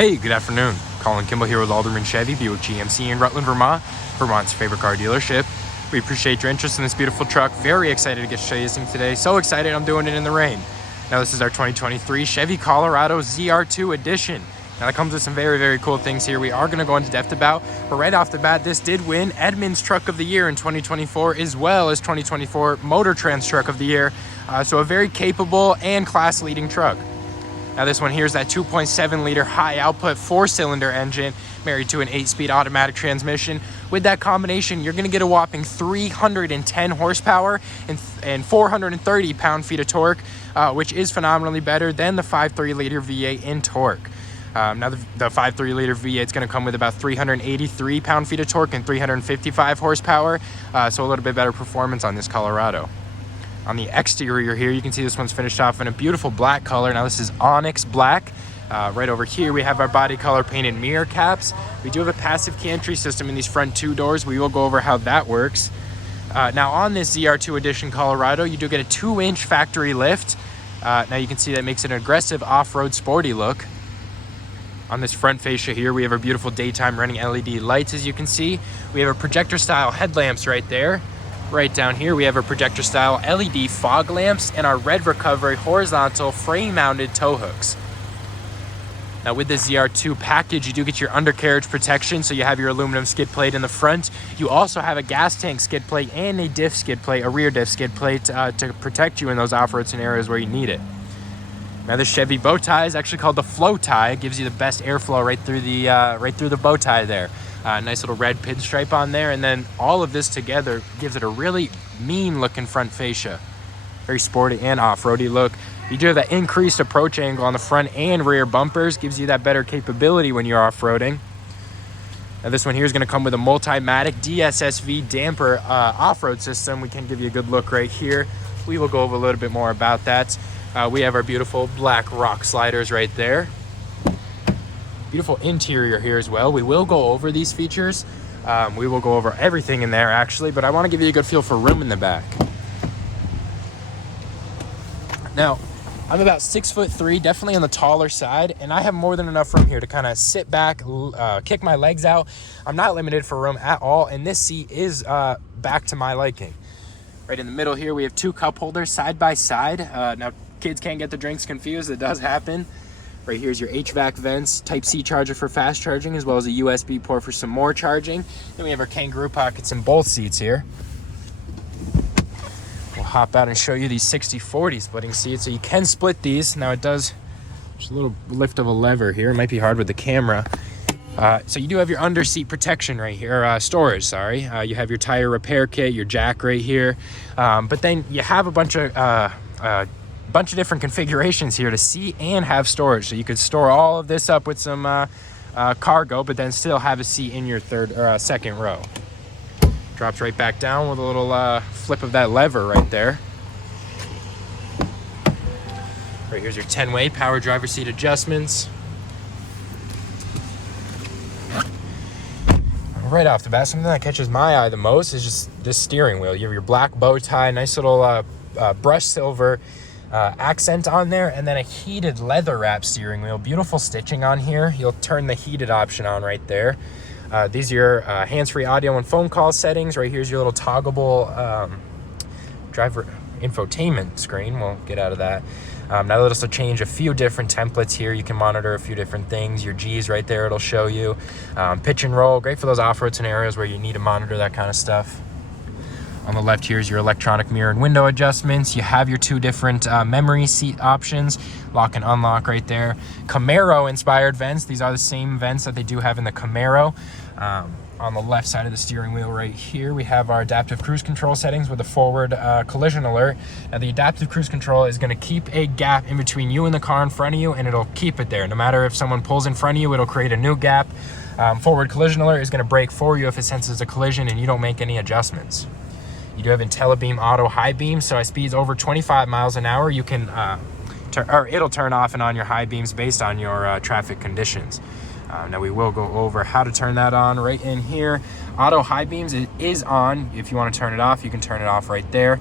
Hey, good afternoon. Colin Kimball here with Alderman Chevy, Buick GMC in Rutland, Vermont, Vermont's favorite car dealership. We appreciate your interest in this beautiful truck. Very excited to get to show you this thing today. So excited I'm doing it in the rain. Now this is our 2023 Chevy Colorado ZR2 edition. Now that comes with some very, very cool things here we are going to go into depth about. But right off the bat, this did win Edmunds Truck of the Year in 2024, as well as 2024 Motor Trend's Truck of the Year. So a very capable and class-leading truck. Now this one here is that 2.7 liter high output 4-cylinder engine married to an 8-speed automatic transmission. With that combination, you're going to get a whopping 310 horsepower and 430 pound-feet of torque, which is phenomenally better than the 5.3 liter V8 in torque. Now the 5.3 liter V8 is going to come with about 383 pound-feet of torque and 355 horsepower, so a little bit better performance on this Colorado. On the exterior here, you can see this one's finished off in a beautiful black color. Now this is onyx black. Right over here, we have our body color painted mirror caps. We do have a passive key entry system in these front two doors. We will go over how that works. Now on this ZR2 edition Colorado, you do get a 2-inch factory lift. Now you can see that makes it an aggressive off-road sporty look. On this front fascia here, we have our beautiful daytime running LED lights, as you can see. We have our projector style headlamps right there. Right down here, we have our projector style LED fog lamps and our red recovery horizontal frame mounted tow hooks. Now with the ZR2 package, you do get your undercarriage protection, so you have your aluminum skid plate in the front. You also have a gas tank skid plate and a diff skid plate, a rear diff skid plate to protect you in those off-road scenarios where you need it. Now this Chevy bow tie is actually called the flow tie. It gives you the best airflow right through the bow tie there. Nice little red pinstripe on there, and then all of this together gives it a really mean looking front fascia. Very sporty and off-roady look. You do have that increased approach angle on the front and rear bumpers, gives you that better capability when you're off-roading. Now this one here is going to come with a Multimatic DSSV damper off-road system. We can give you a good look right here. We will go over a little bit more about that. We have our beautiful black rock sliders right there. Beautiful interior here as well. We will go over these features. We will go over everything in there actually, but I want to give you a good feel for room in the back. Now, I'm about 6'3", definitely on the taller side, and I have more than enough room here to kind of sit back, kick my legs out. I'm not limited for room at all, and this seat is back to my liking. Right in the middle here, we have 2 cup holders side by side. Now, kids can't get the drinks confused. It does happen. Right here's your HVAC vents, Type-C charger for fast charging, as well as a USB port for some more charging. Then we have our kangaroo pockets in both seats here. We'll hop out and show you these 60/40 splitting seats. So you can split these. Now it does, just a little lift of a lever here. It might be hard with the camera. So you do have your under seat protection right here, storage, sorry. You have your tire repair kit, your jack right here. But then you have a bunch of different configurations here to seat and have storage. So you could store all of this up with some cargo, but then still have a seat in your second row. Drops right back down with a little flip of that lever right there. Right here's your 10-way power driver seat adjustments. Right off the bat, something that catches my eye the most is just this steering wheel. You have your black bow tie, nice little brushed silver accent on there, and then a heated leather wrap steering wheel. Beautiful stitching on here. You'll turn the heated option on right there. These are your hands-free audio and phone call settings. Right here's your little toggleable driver infotainment screen. We'll get out of that. Now let us change a few different templates here. You can monitor a few different things. Your G's right there, it'll show you. Pitch and roll, great for those off-road scenarios where you need to monitor that kind of stuff. On the left here is your electronic mirror and window adjustments. You have your 2 different memory seat options, lock and unlock right there. Camaro inspired vents. These are the same vents that they do have in the Camaro. On the left side of the steering wheel right here, we have our adaptive cruise control settings with a forward collision alert. Now the adaptive cruise control is going to keep a gap in between you and the car in front of you, and it'll keep it there. No matter if someone pulls in front of you, it'll create a new gap. Forward collision alert is going to brake for you if it senses a collision and you don't make any adjustments. You do have IntelliBeam auto high beam, so at speeds over 25 miles an hour, you can it'll turn off and on your high beams based on your traffic conditions. Now we will go over how to turn that on right in here. Auto high beams, it is on. If you want to turn it off, you can turn it off right there.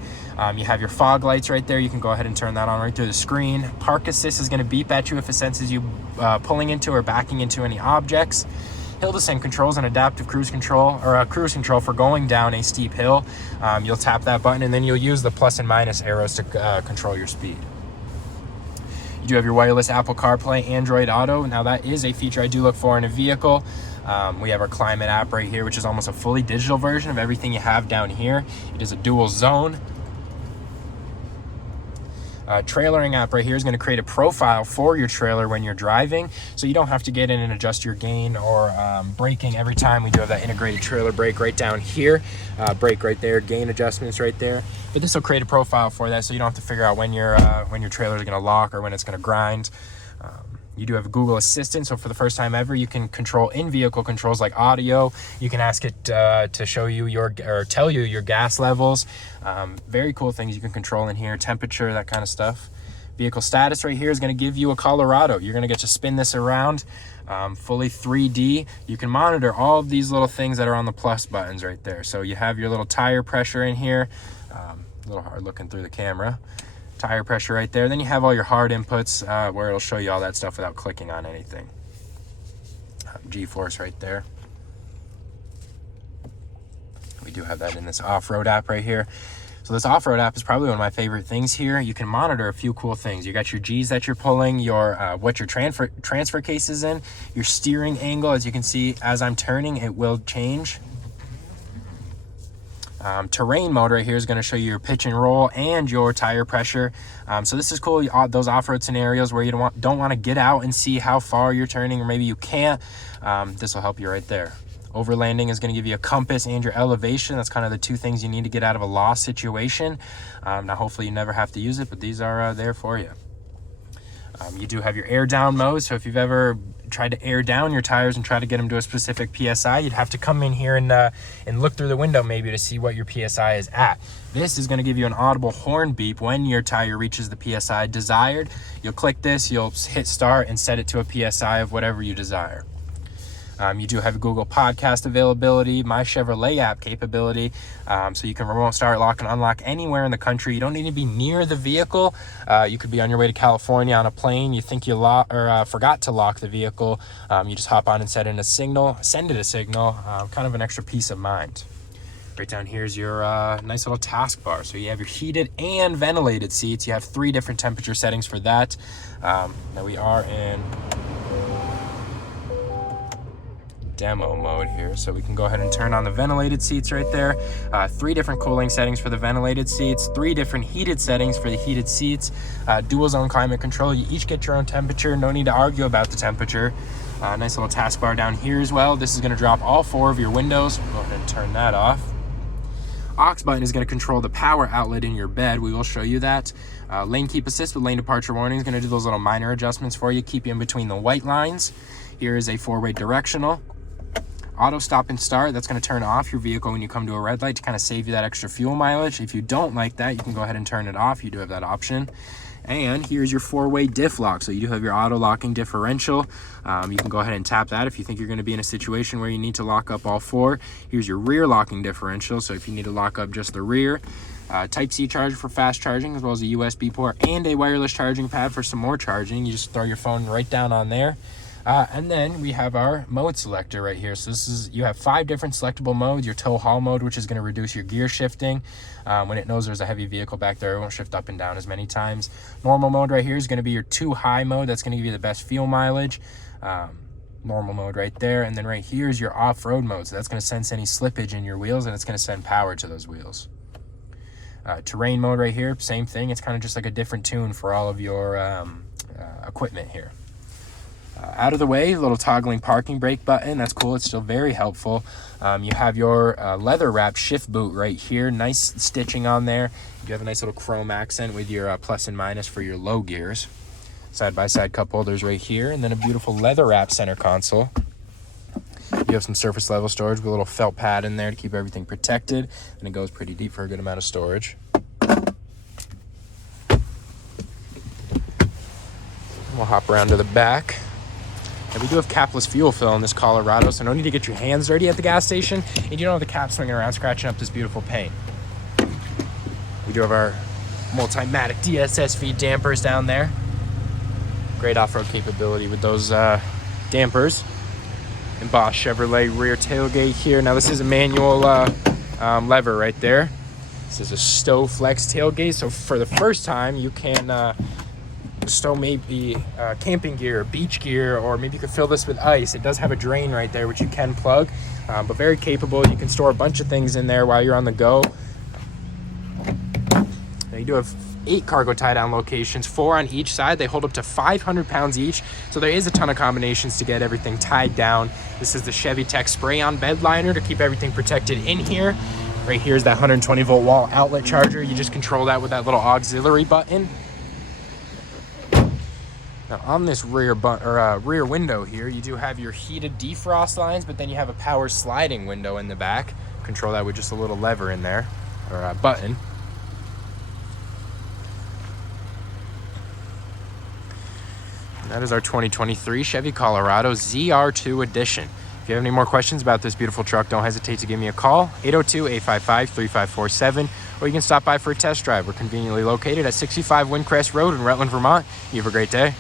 You have your fog lights right there. You can go ahead and turn that on right through the screen. Park assist is going to beep at you if it senses you pulling into or backing into any objects. Hill descent controls and adaptive cruise control, or cruise control for going down a steep hill. You'll tap that button and then you'll use the plus and minus arrows to control your speed. You do have your wireless Apple CarPlay, Android Auto. Now that is a feature I do look for in a vehicle. We have our climate app right here, which is almost a fully digital version of everything you have down here. It is a dual zone. Trailering app right here is going to create a profile for your trailer when you're driving, so you don't have to get in and adjust your gain or braking every time. We do have that integrated trailer brake right down here, brake right there, gain adjustments right there. But this will create a profile for that, so you don't have to figure out when your trailer is going to lock or when it's going to grind. You do have a Google Assistant, so for the first time ever, you can control in-vehicle controls like audio. You can ask it to show you or tell you your gas levels. Very cool things you can control in here, temperature, that kind of stuff. Vehicle status right here is going to give you a Colorado. You're going to get to spin this around, fully 3D. You can monitor all of these little things that are on the plus buttons right there. So you have your little tire pressure in here, a little hard looking through the camera. Tire pressure right there. Then you have all your hard inputs where it'll show you all that stuff without clicking on anything. G-force right there. We do have that in this off-road app right here. So this off-road app is probably one of my favorite things here. You can monitor a few cool things. You got your G's that you're pulling, your what your transfer case is in, your steering angle. As you can see, as I'm turning, it will change. Terrain mode right here is going to show you your pitch and roll and your tire pressure. So this is cool. Those off-road scenarios where you don't want to get out and see how far you're turning, or maybe you can't. This will help you right there. Overlanding is going to give you a compass and your elevation. That's kind of the two things you need to get out of a lost situation. Now hopefully you never have to use it, but these are there for you. You do have your air down mode. So if you've ever tried to air down your tires and try to get them to a specific PSI, you'd have to come in here and look through the window maybe to see what your PSI is at. This is going to give you an audible horn beep when your tire reaches the PSI desired. You'll click this, you'll hit start and set it to a PSI of whatever you desire. You do have Google Podcast availability, My Chevrolet app capability, so you can remote start, lock, and unlock anywhere in the country. You don't need to be near the vehicle. You could be on your way to California on a plane. You think you forgot to lock the vehicle. You just hop on and send it a signal, kind of an extra peace of mind. Right down here is your nice little taskbar. So you have your heated and ventilated seats. You have 3 different temperature settings for that. Now we are in demo mode here, so we can go ahead and turn on the ventilated seats right there. 3 different cooling settings for the ventilated seats, 3 different heated settings for the heated seats, dual zone climate control. You each get your own temperature, no need to argue about the temperature. Nice little taskbar down here as well. This is going to drop all 4 of your windows. Go ahead and turn that off. Aux button is going to control the power outlet in your bed. We will show you that. Lane keep assist with lane departure warning is going to do those little minor adjustments for you, keep you in between the white lines. Here is a 4-way directional. Auto stop and start, that's going to turn off your vehicle when you come to a red light to kind of save you that extra fuel mileage. If you don't like that, you can go ahead and turn it off. You do have that option. And here's your 4-way diff lock. So you do have your auto locking differential. You can go ahead and tap that if you think you're going to be in a situation where you need to lock up all 4. Here's your rear locking differential. So if you need to lock up just the rear. Type-C charger for fast charging, as well as a USB port and a wireless charging pad for some more charging. You just throw your phone right down on there. And then we have our mode selector right here. So you have 5 different selectable modes. Your tow haul mode, which is going to reduce your gear shifting. When it knows there's a heavy vehicle back there, it won't shift up and down as many times. Normal mode right here is going to be your 2 high mode. That's going to give you the best fuel mileage. Normal mode right there. And then right here is your off-road mode. So that's going to sense any slippage in your wheels, and it's going to send power to those wheels. Terrain mode right here, same thing. It's kind of just like a different tune for all of your equipment here. Out of the way, little toggling parking brake button. That's cool. It's still very helpful. You have your leather wrap shift boot right here. Nice stitching on there. You have a nice little chrome accent with your plus and minus for your low gears. Side-by-side cup holders right here. And then a beautiful leather wrap center console. You have some surface level storage with a little felt pad in there to keep everything protected. And it goes pretty deep for a good amount of storage. We'll hop around to the back. And we do have capless fuel fill in this Colorado, so no need to get your hands dirty at the gas station, and you don't have the cap swinging around scratching up this beautiful paint. We do have our Multimatic DSS feed dampers down there. Great off-road capability with those dampers. Embossed Chevrolet rear tailgate here. Now this is a manual lever right there. This is a stow flex tailgate, so for the first time you can stow maybe camping gear, beach gear, or maybe you could fill this with ice. It does have a drain right there which you can plug, but very capable. You can store a bunch of things in there while you're on the go. Now you do have 8 cargo tie-down locations, 4 on each side. They hold up to 500 pounds each, so there is a ton of combinations to get everything tied down. This is the Chevy Tech spray-on bed liner to keep everything protected in here. Right here is that 120 volt wall outlet charger. You just control that with that little auxiliary button. Now on this rear window here, you do have your heated defrost lines, but then you have a power sliding window in the back. Control that with just a little lever in there, or a button. That is our 2023 Chevy Colorado ZR2 edition. If you have any more questions about this beautiful truck, don't hesitate to give me a call, 802-855-3547, or you can stop by for a test drive. We're conveniently located at 65 Windcrest Road in Rutland, Vermont. You have a great day.